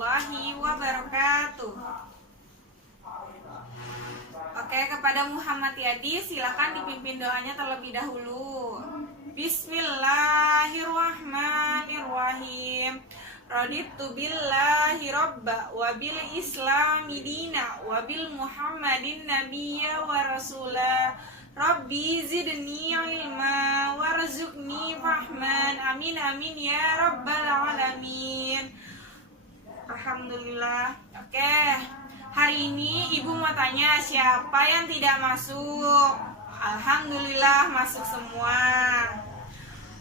warahmatullahi wabarakatuh. Oke, kepada Muhammad Yadi silakan dipimpin doanya terlebih dahulu. Bismillahirrahmanirrahim. Raditu billahi robba wa bil islami dina wa bil muhammadin nabiyya wa rasulah. Rabbi zidni ilma warzuqni fahman. Amin amin ya rabbal alamin. Alhamdulillah. Oke, hari ini ibu mau tanya siapa yang tidak masuk. Alhamdulillah masuk semua.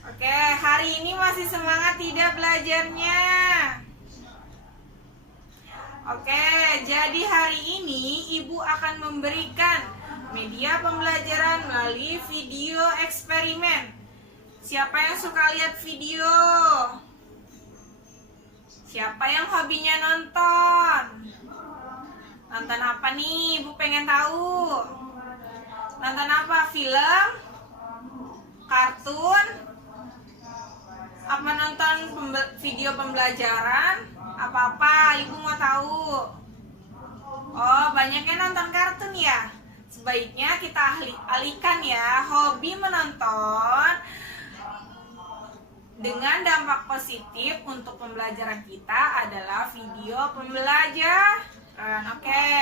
Oke, hari ini masih semangat tidak belajarnya? Oke, jadi hari ini ibu akan memberikan media pembelajaran melalui video eksperimen. Siapa yang suka lihat video? Siapa yang hobinya nonton? Nonton apa nih? Ibu pengen tahu. Nonton apa? Film? Kartun? Apa nonton video pembelajaran? Apa-apa? Ibu mau tahu. Oh, banyaknya nonton kartun ya? Sebaiknya kita alihkan ya hobi menonton dengan dampak positif untuk pembelajaran kita adalah video pembelajaran. Oke.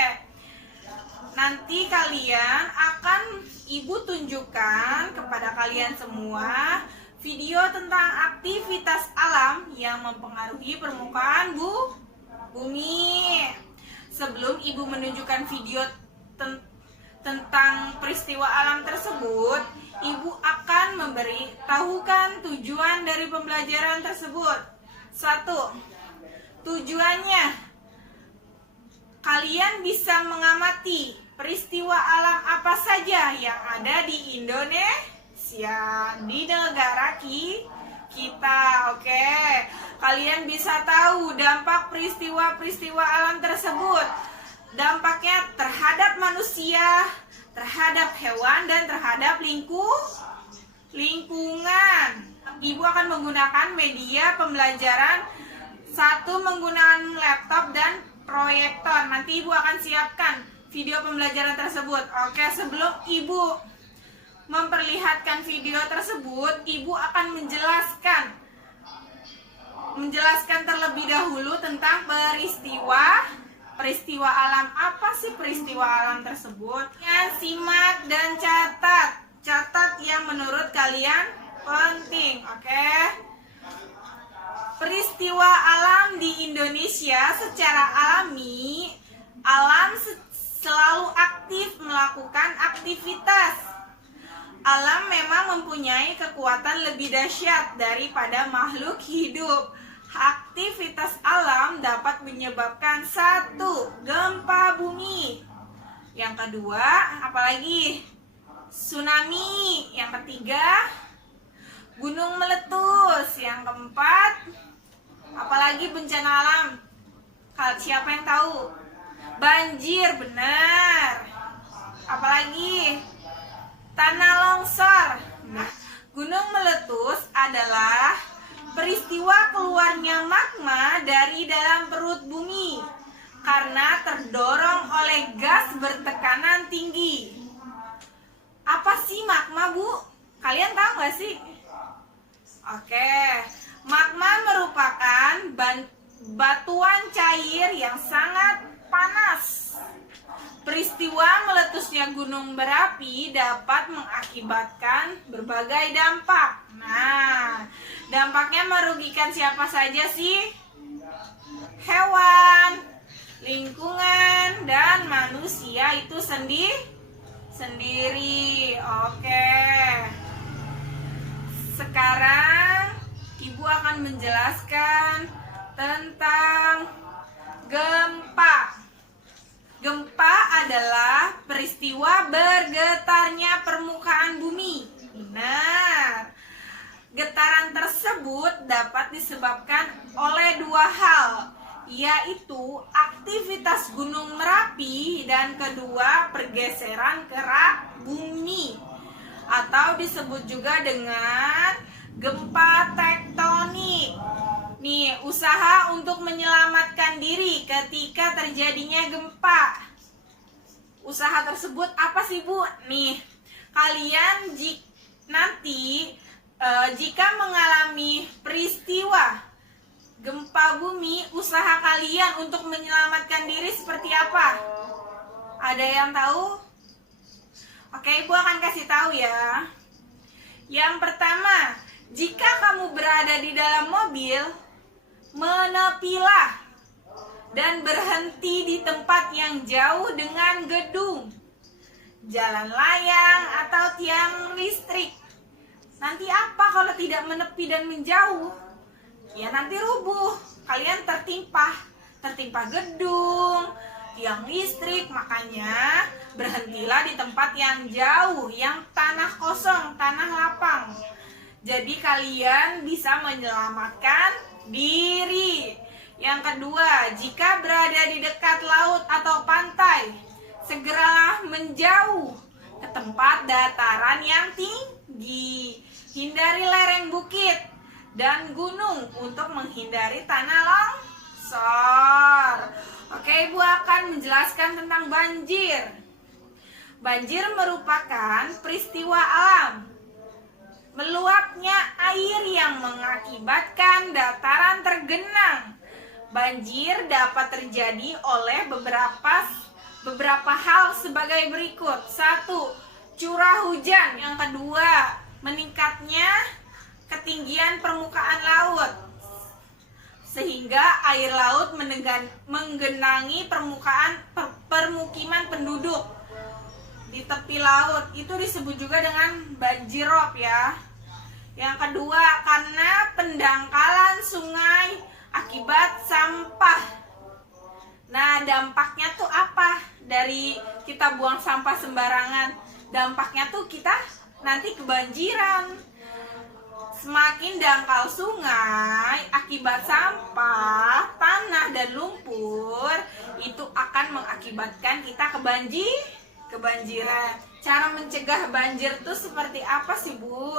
Nanti kalian akan ibu tunjukkan kepada kalian semua video tentang aktivitas alam yang mempengaruhi permukaan bumi. Sebelum ibu menunjukkan video tentang peristiwa alam tersebut, ibu akan memberitahukan tujuan dari pembelajaran tersebut. 1. Tujuannya, kalian bisa mengamati peristiwa alam apa saja yang ada di Indonesia, di negara kita. Oke, kalian bisa tahu dampak peristiwa-peristiwa alam tersebut. Dampaknya terhadap manusia, terhadap hewan, dan terhadap lingkungan. Ibu akan menggunakan media pembelajaran. 1. Menggunakan laptop dan proyektor. Nanti ibu akan siapkan video pembelajaran tersebut. Oke, sebelum ibu memperlihatkan video tersebut, ibu akan menjelaskan terlebih dahulu tentang peristiwa alam. Apa sih peristiwa alam tersebut? Simak dan catat yang menurut kalian penting. Oke. Peristiwa alam di Indonesia secara alami, alam selalu aktif melakukan aktivitas. Alam memang mempunyai kekuatan lebih dahsyat daripada makhluk hidup. Aktivitas alam dapat menyebabkan 1. Gempa bumi. Yang kedua, apalagi? Tsunami. Yang ketiga, gunung meletus. Yang keempat, apalagi bencana alam? Siapa yang tahu? Banjir, benar. Apalagi? Tanah longsor. Nah, gunung meletus adalah peristiwa keluarnya magma dari dalam perut bumi karena terdorong oleh gas bertekanan tinggi. Apa sih magma, Bu? Kalian tahu nggak sih? Oke, magma merupakan batuan cair yang sangat panas. Peristiwa meletusnya gunung berapi dapat mengakibatkan berbagai dampak. Nah, dampaknya merugikan siapa saja sih? Hewan, lingkungan, dan manusia itu sendiri. Oke. Sekarang ibu akan menjelaskan tentang gempa. Gempa adalah peristiwa bergetarnya permukaan bumi. Benar. Getaran tersebut dapat disebabkan oleh 2 hal, yaitu aktivitas gunung Merapi dan kedua pergeseran kerak bumi, atau disebut juga dengan gempa tektonik. Nih, usaha untuk menyelamatkan diri berdiri ketika terjadinya gempa. Usaha tersebut apa sih Bu? Nih, kalian jika mengalami peristiwa gempa bumi, usaha kalian untuk menyelamatkan diri seperti apa? Ada yang tahu? Oke, Ibu akan kasih tahu ya. Yang pertama, jika kamu berada di dalam mobil, menepilah dan berhenti di tempat yang jauh dengan gedung, jalan layang atau tiang listrik. Nanti apa kalau tidak menepi dan menjauh? Ya nanti rubuh, kalian tertimpa gedung, tiang listrik. Makanya berhentilah di tempat yang jauh, yang tanah kosong, tanah lapang. Jadi kalian bisa menyelamatkan diri. Yang kedua, jika berada di dekat laut atau pantai, segeralah menjauh ke tempat dataran yang tinggi. Hindari lereng bukit dan gunung untuk menghindari tanah longsor. Oke, Ibu akan menjelaskan tentang banjir. Banjir merupakan peristiwa alam. Meluapnya air yang mengakibatkan dataran tergenang. Banjir dapat terjadi oleh beberapa hal sebagai berikut. 1. Curah hujan. Yang kedua, meningkatnya ketinggian permukaan laut sehingga air laut menggenangi permukiman penduduk di tepi laut. Itu disebut juga dengan banjirop ya. Yang kedua, karena pendangkalan sungai akibat sampah. Nah, dampaknya tuh apa dari kita buang sampah sembarangan? Dampaknya tuh kita nanti kebanjiran. Semakin dangkal sungai akibat sampah, tanah dan lumpur, itu akan mengakibatkan kita kebanjiran. Cara mencegah banjir itu seperti apa sih Bu?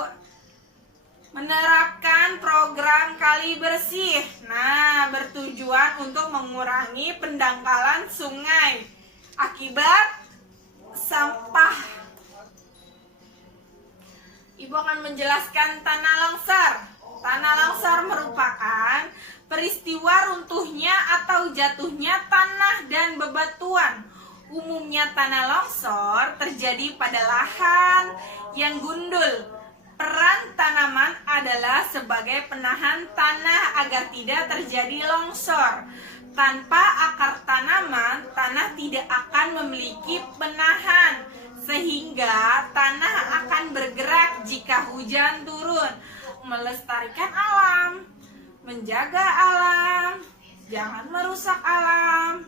Menerapkan program kali bersih. Nah, bertujuan untuk mengurangi pendangkalan sungai akibat sampah. Ibu akan menjelaskan tanah longsor. Tanah longsor merupakan peristiwa runtuhnya atau jatuhnya tanah dan bebatuan. Umumnya tanah longsor terjadi pada lahan yang gundul. Peran tanaman adalah sebagai penahan tanah agar tidak terjadi longsor. Tanpa akar tanaman, tanah tidak akan memiliki penahan, sehingga tanah akan bergerak jika hujan turun. Melestarikan alam, menjaga alam, jangan merusak alam.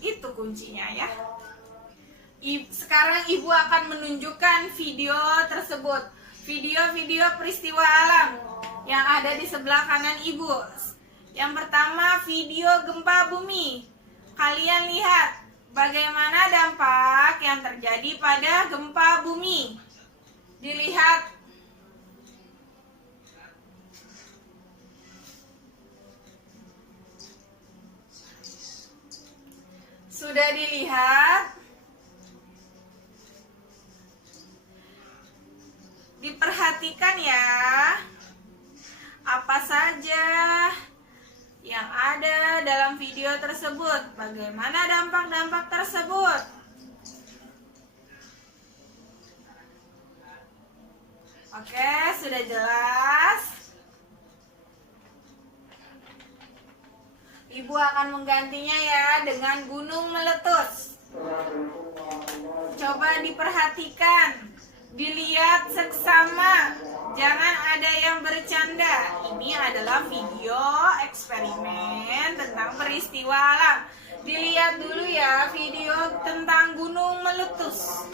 Itu kuncinya ya. Sekarang Ibu akan menunjukkan video tersebut. Video-video peristiwa alam yang ada di sebelah kanan Ibu. Yang pertama, video gempa bumi. Kalian lihat bagaimana dampak yang terjadi pada gempa bumi. Dilihat. Sudah dilihat? Diperhatikan ya. Apa saja yang ada dalam video tersebut? Bagaimana dampak-dampak tersebut? Oke, sudah jelas. Ibu akan menggantinya ya dengan gunung meletus. Coba diperhatikan, dilihat seksama, jangan ada yang bercanda. Ini adalah video eksperimen tentang peristiwa alam. Dilihat dulu ya video tentang gunung meletus.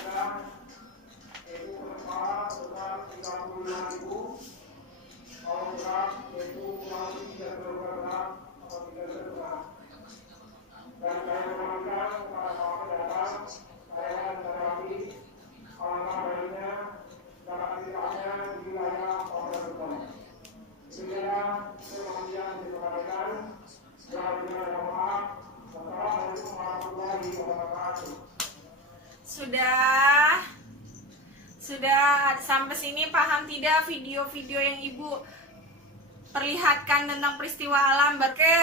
Sampai sini paham tidak video-video yang Ibu perlihatkan tentang peristiwa alam? Oke,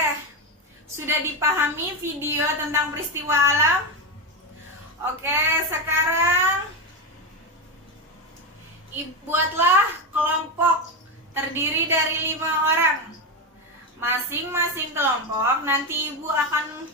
sudah dipahami video tentang peristiwa alam? Oke, sekarang buatlah kelompok terdiri dari 5 orang. Masing-masing kelompok nanti Ibu akan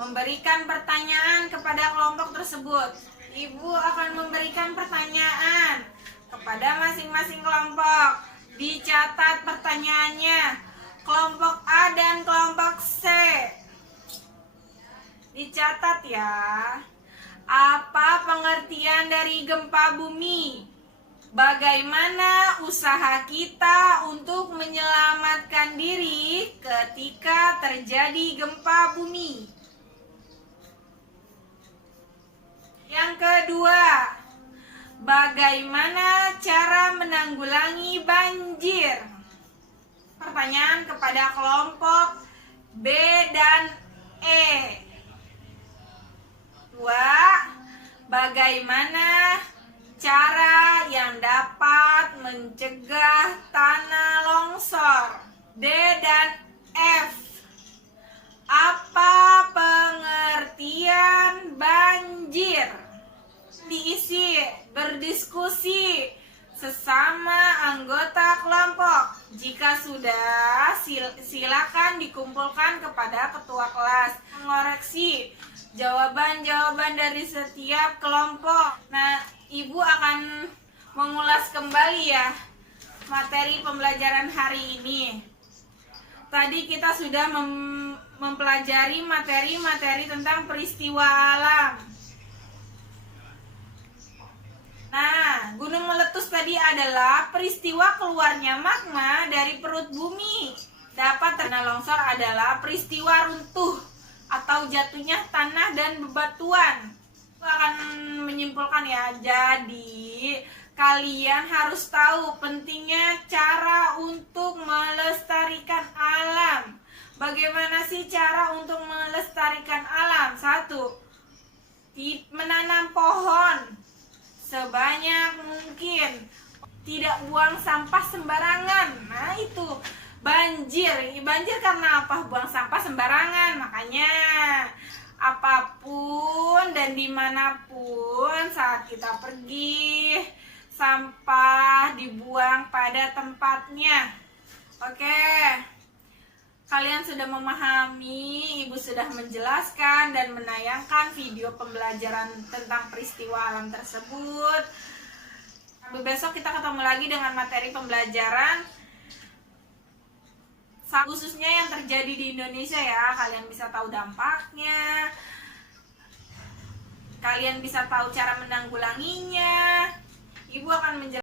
memberikan pertanyaan kepada kelompok tersebut. Ibu akan memberikan pertanyaan kepada masing-masing kelompok. Dicatat pertanyaannya, kelompok A dan kelompok C. Dicatat ya. Apa pengertian dari gempa bumi? Bagaimana usaha kita untuk menyelamatkan diri ketika terjadi gempa bumi? Yang kedua, bagaimana cara menanggulangi banjir? Pertanyaan kepada kelompok B dan E. Dua, bagaimana cara yang dapat mencegah tanah longsor? D dan F. Apa pengertian banjir? Diisi, berdiskusi sesama anggota kelompok. Jika sudah, silakan dikumpulkan kepada ketua kelas. Mengoreksi jawaban-jawaban dari setiap kelompok. Nah, Ibu akan mengulas kembali ya materi pembelajaran hari ini. Tadi kita sudah mempelajari materi-materi tentang peristiwa alam. Nah, gunung meletus tadi adalah peristiwa keluarnya magma dari perut bumi. Dapat tanah longsor adalah peristiwa runtuh atau jatuhnya tanah dan bebatuan. Aku akan menyimpulkan ya. Jadi, kalian harus tahu pentingnya cara untuk melestarikan alam. Bagaimana sih cara untuk melestarikan alam? 1. Menanam pohon sebanyak mungkin. Tidak buang sampah sembarangan. Nah, itu banjir. Banjir karena apa? Buang sampah sembarangan. Makanya apapun dan dimanapun saat kita pergi, sampah dibuang pada tempatnya. Oke, kalian sudah memahami, Ibu sudah menjelaskan dan menayangkan video pembelajaran tentang peristiwa alam tersebut. Besok kita ketemu lagi dengan materi pembelajaran khususnya yang terjadi di Indonesia ya. Kalian bisa tahu dampaknya, kalian bisa tahu cara menanggulanginya. Ibu akan menjelaskan